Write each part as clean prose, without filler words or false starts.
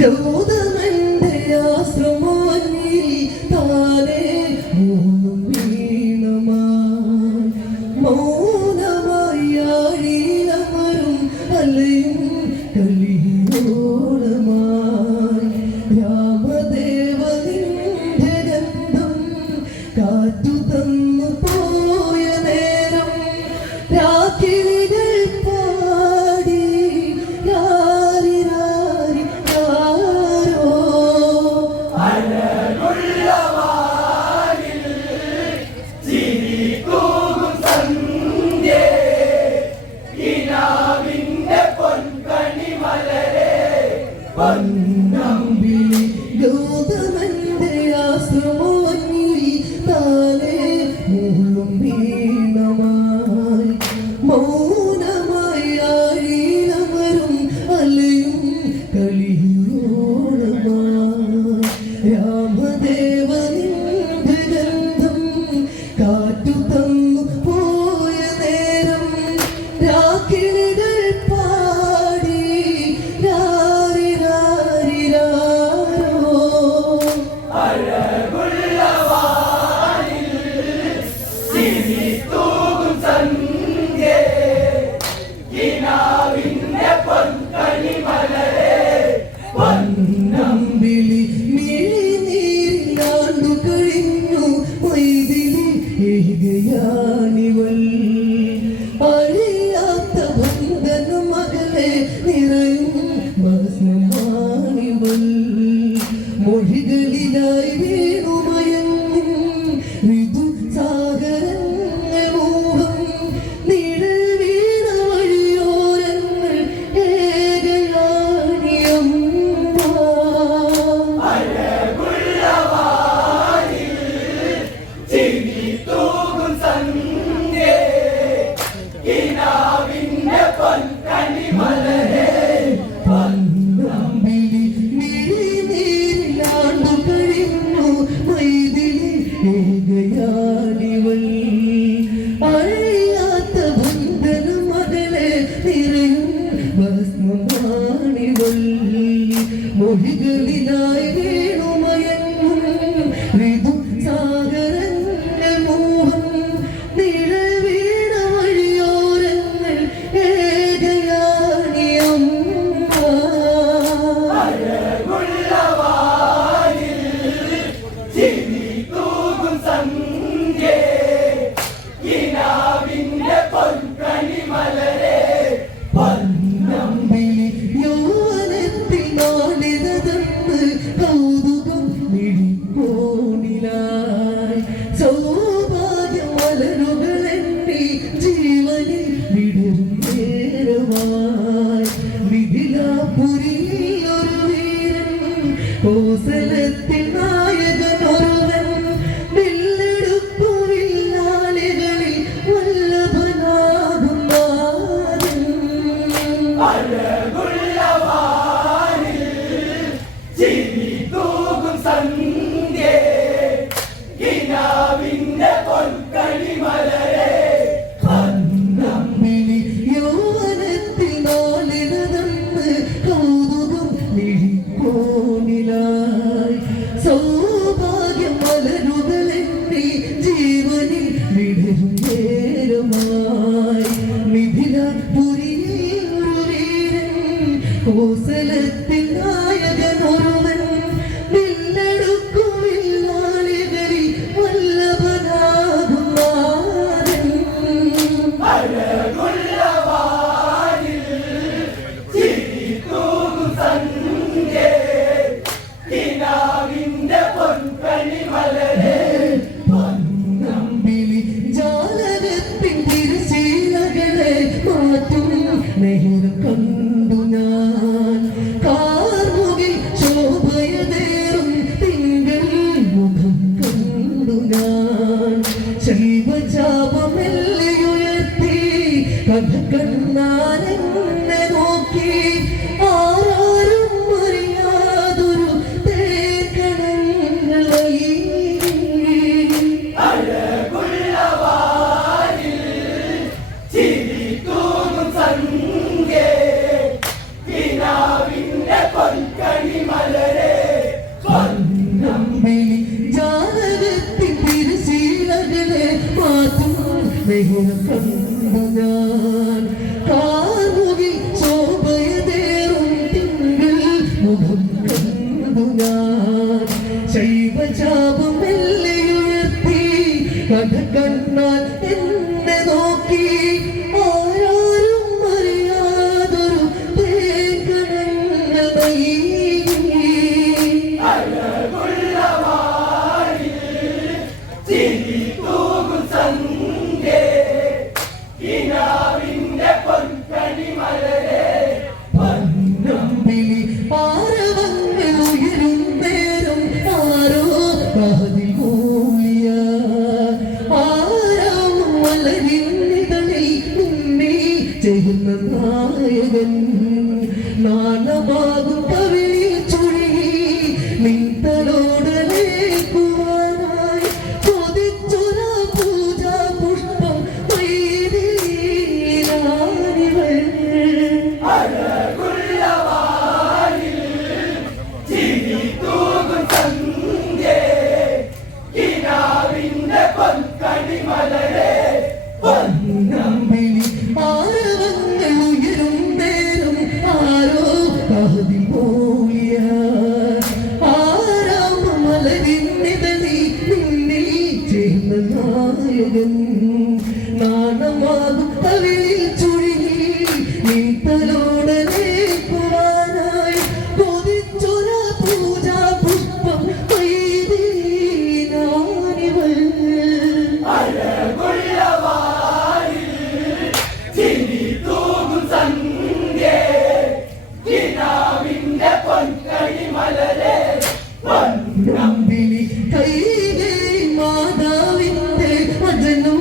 ഗൗതമന്റെ ആശ്രമത്തിൽ താനേ മൂന്നും വീണമായി മൗനമായി ആഴിയിലമരും അലയും കളിയോളമായി രാമദേവനിന്റെ ഗന്ധം കാറ്റു തന്നു പോയ നേരം രാത്രികൾ പാടി പന്നമ്പിളി ഗൗതമന്റെ ആശ്രമത്തിൽ താനേ മൂളും വീണമായി മൗനമായി ആഴിയിലമരും അലയും കളിയോളമായി രാമദേവനിന്റെ ഗന്ധം കാറ്റു തന്നു പോയ നേരം രാക്കിളികൾ പാടി പന്നമ്പിളി മിഴിനീരിലാണ്ടു കഴിഞ്ഞു മൈതിലി ഏകയാണിവൾ അറിയാത്ത ബന്ധനം മകളെ നിറയും ഭസ്മമാണിവൾ മൊഴികളിലായി വീണുമയങ്ങും ഋതു സാഗരങ്ങൾ മോഹം നിഴൽ വീണ വഴിയോരങ്ങൾ ഏകയാണിയം പന്നമ്പിളി മിഴിനീരിലാണ്ടു കഴിഞ്ഞു മൈതിലി ഏകയാണിവൾ അറിയാത്ത ബന്ധനം മകളെ നിറയും ഭസ്മമാണിവൾ മൊഴികളിലായി വീണുമയങ്ങും ഋതു സാഗരന്റെ മോഹം നിഴൽ വീണ വഴിയോരങ്ങൾ ഏകയാണിയം പന്നമ്പിളി യൗവനത്തിൽ നാളിതന്ന് കൗതുകം മിഴിക്കോണിലായി സൗഭാഗ്യം മലരുകളെണ്ണി ജീവനിൽ വിടരും നേരമായി മിഥിലാപുരിയിൽ ഒരു വീരൻ കോസലത്തിൽ നായകനൊരുവൻ വില്ലെടുപ്പു വില്ലാളികളിൽ വല്ലഭനാകും പന്നമ്പിളി യൗവനത്തിൽ നാളിതന്ന് കൗതുകം മിഴിക്കോണിലായി ശൈവജാപമെല്ലുയർത്തി കഥ കണ്ണാനെന്നെ നോക്കി ആരാരും അറിയാതൊരു തേക്കണങ്ങളായി ജാലകത്തിൻ തിരുശീലകളെ മാറ്റും കണ്ടു ഞാൻ കാമുകിൽ ശോഭയതേറും തിങ്കൾ മുഖം കണ്ടു ഞാൻ ശൈവജാപം മെല്ലുയർത്തി കഥ കണ്ണാൽ എന്നെ നോക്കി ആരാരും അറിയാതൊരു തേങ്കണങ്ങൾ ചെയ്യുന്ന നായകൻ നാണമാകും കവിളിൽ ചുഴി നിന്തലോടലേക്കുവാനായി കൊതിച്ചൊര പൂജാ പുഷ്പം നായകൻ നാണമാകും കവിളിൽ ചുഴി നിന്തലോടലേക്കുവാനായി കൊതിച്ചൊര പൂജാ പുഷ്പം കൈകേ മാതാവിന്റെ വചനം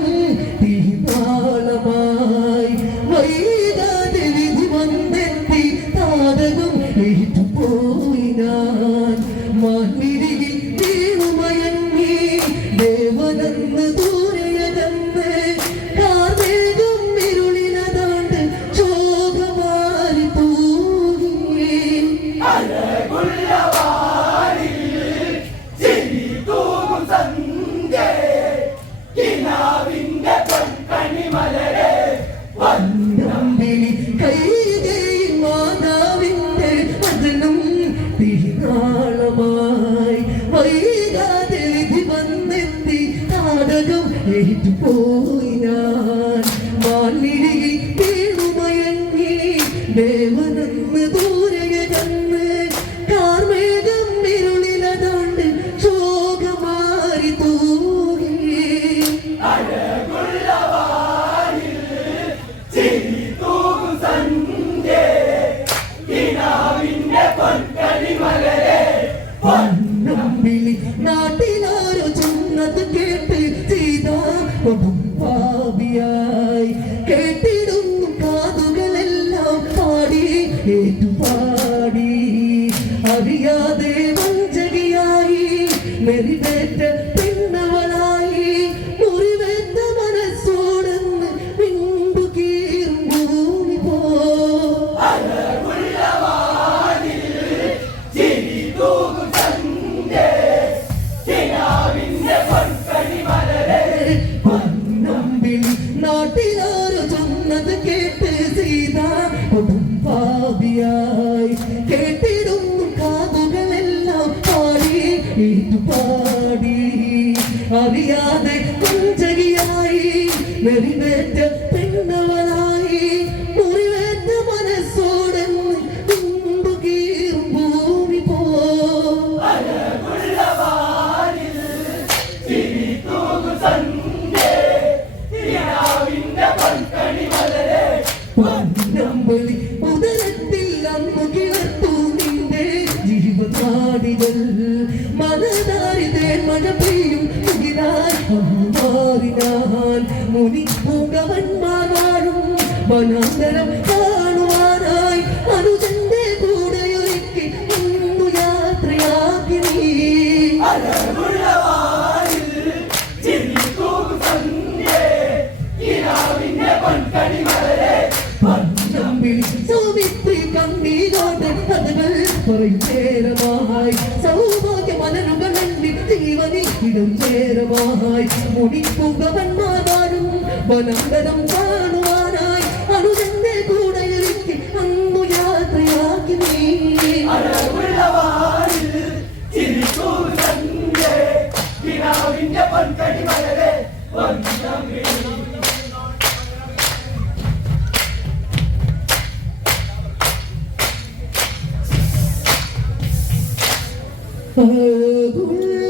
തീപാളമായി വൈകാതെ വിധി വന്നെത്തി താരകം ഏറ്റുപോയി ഞാൻ മാൻവിരികിൽ വീണുമയങ്ങി ദേവനെന്ന് ദൂരയകന്ന് കാർമേഘം ഇരുളിനതാണ്ട് ശോഭമാരി തൂങ്ങി കൈകേ മാതാവിന്റെ വചനം തീനാളമായി വൈകാതെ വിധി വന്നെത്തി താടകം ഏറ്റുപോയി ഞാൻ മാൻവിരികിൽ വീണുമയങ്ങി ദേവനെന്ന് ദൂരയകന്ന് കാർമേഘം ഇരുളിലതാണ്ട് ശോകമാരി തൂങ്ങി നാട്ടിലാരോ ചെന്നത് കേട്ട് സീത പാപിയായി കേട്ടിടുന്നു കാതുകളെല്ലാം പാടി ഏറ്റുപാടി അറിയാതെ വഞ്ചകിയായി മെറിവേറ്റ പെണ്ണവളായി മുറിവേറ്റ മനസ്സോടെന്ന് വിണ്ടു കീറും ഭൂമി പോ നാട്ടിലാരോ ചൊന്നത് കേട്ട് സീത പാപിയായി കേട്ടിടുന്നു കാതുകളെല്ലാം പാടി ഏറ്റുപാടി അറിയാതെ കുഞ്ചകിയായി മെറിവേറ്റ പെണ്ണവളായി മുറിവേറ്റ മനസ്സോടെന്ന് വിണ്ടു കീറും ഭൂമി പോ ഉദരത്തിൽ അന്നു കിളർത്തു നിന്റെ ജീവനാടികൾ മനതാരിതേ മഴ പെയ്യും മുകിലായി മാറിനാൻ മുനി പൂങ്കവന്മാർ വാഴും വനാന്തരം കാണുവാനായി അനുജന്റെ കൂടെ ഒരുക്കി ഇന്നു യാത്രയാക്കി നീ സൗമിത്രി കണ്ണീരോടെ കഥകൾ പറയും നേരമായി സൗഭാഗ്യ മലരുകൾ എണ്ണി ജീവനിക്കിടും നേരമായി മുടിപ്പുകവന്മാരും വനാന്തരം കാണുവാനായി അനുജന്റെ കൂടെ ഒരുക്കി അന്നു യാത്രയാക്കി നീ Oh